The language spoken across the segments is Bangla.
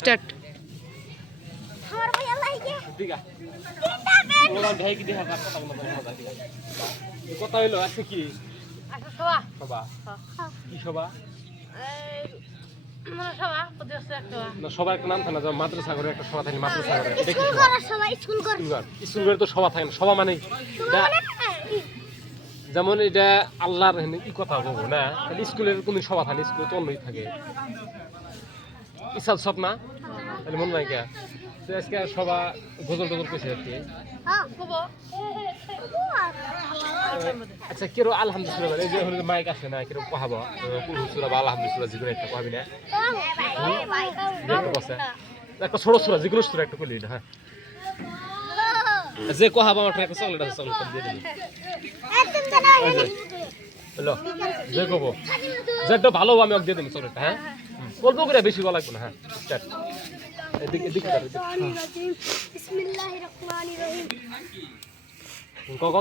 স্টার্ট। কথা হইলো আজকে কি সভা? কি সভা? সবার একটা নাম থাকে না, মাদ্রাসা করে একটা সভা থাকে, মাদ্রাসা করে এটা কি সভা? স্কুল করে তো সভা থাকে না। সভা মানে যেমন এটা আল্লাহর কি কথা বলবো না, স্কুলের কোন সভা থাকে? স্কুলে তো অন্যই থাকে, ইসাল সব না তাহলে মন নাই কে আজকে সভা গজল টজল করছে আর কি। আচ্ছা কেরো আলহামদুলিল্লাহ এই যে হলো মাইক আছে না, কেরো কহাবো সুরা বা আলহামদুলিল্লাহ যেগুলো একটা কহাবি না একটা ছোট সুরা যেগুলো সুরা একটা করলি না। হ্যাঁ যে কহাবো আমার একটা চকলেট আছে, চকলেট দিয়ে দিবি। হ্যালো যে কব যেটা ভালো আমি ওকে দিয়ে দিবি চকলেটটা। হ্যাঁ অল্প করে বেশি গলা লাগবে না। হ্যাঁ স্টার্ট। এদিকে এদিকে বিসমিল্লাহির রহমানির রহিম।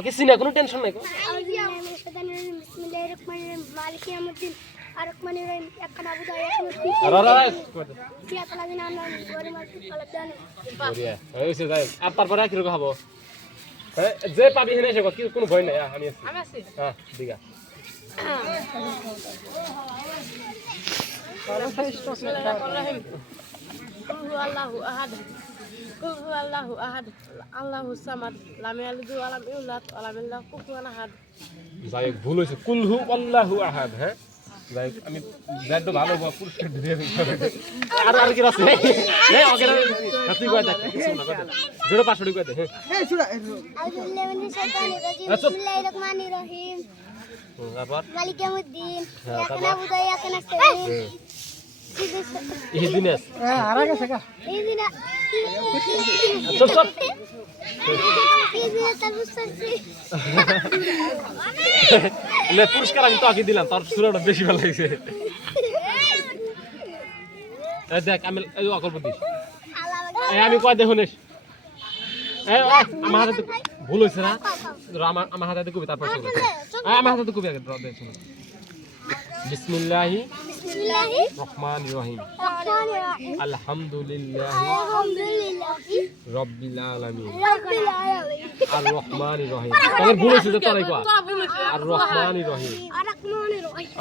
কিছু না, কোনো টেনশন নাই। বিসমিল্লাহির রহমানির রহিম। মালিক ইয়াউমিদ্দিন আর রহমানির রহিম। একখানা আবু দাই তারপরে কি খাবো যে পাবি হেনে এসে কোনো ভয় নাই। আমি আছি। হ্যাঁ দিঘা আল্লাহু আহাদ আল্লাহু আহাদ আল্লাহু সামাদ লাম ইয়ালিদ ওয়া লাম ইউলাদ ওয়া লাম ইয়াকুল লাহু কুফুওয়ান আহাদ। যাই ভুল হয়েছে, কুলহু আল্লাহু আহাদ। হ্যাঁ যাই আমি ব্যাড ভালো পুরস্কার দিয়ে আর আর কি আছে হ্যাঁ ওকে তুই কয় দেখ কিছু না কয় জিরো 500 কয় দে। হ্যাঁ শুনা বিসমিল্লাহির রহমানির রহিম। তারপর মালিক ইয়াউমিদ্দিন হ্যাঁ একখানা আবু দাই একখানা ইহদিনাস আর আগে থাকা ইহদিনা চুপ চুপ ইহদিনা তাবুসসি লে পুরস্কার আমি তো আগে দিলাম, তার সুরাটা বেশি ভালো লাগছে। এই দেখ আমি এই অকল বুদ্ধি আমি কয় দেখুন আমার হাতে ভুল হয়েছে না, আমার হাতে কবি তারপর আমার হাতে কবি আগে শুনো। বিসমিল্লাহি রহমানির রহিম আলহামদুলিল্লাহি রাব্বিল আলামিন আর রহমানির রহিম। তাহলে ভুল হয়েছে তোরাই কয় আর রহমানির রহিম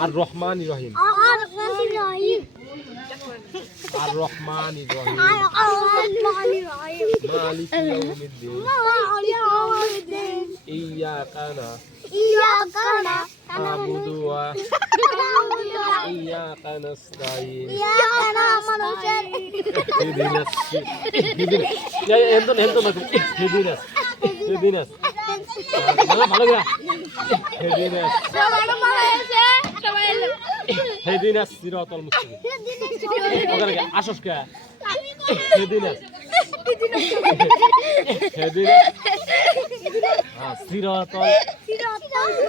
আর রহমানির রহিম আর রহমানির রহিম মালিক ইয়াউমিদ্দিন ইয়াকা না'বুদু ওয়া ইয়াকা নাস্তাঈন ইহদিনাস ভালো করে ইহদিনাস সিরাতাল মুস্তাকিম ওখানে আসস কে ইহদিনাস সিরাতাল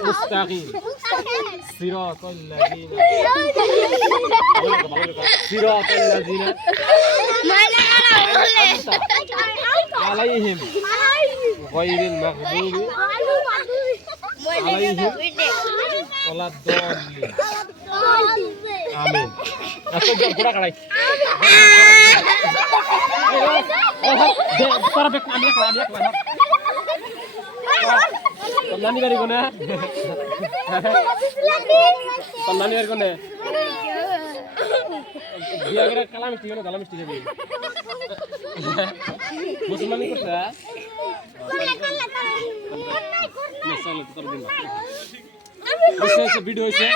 মুস্তাকিম সিরাতাল লাযিনা আলাইহিম গায়রিল মাগদুবি আলাইহিম ওয়ালাদ-দাল্লিন। আমিন। আচ্ছা গোড়া কাড়াই তোরা বেক আমি একলা নানি বাড়ি কোনে তোর নানি বাড়ি কোনে বিয়া করে কালা মিষ্টি কেন কালা মিষ্টি খাবি মুসলমানি করতে ভিডিও হয়েছে।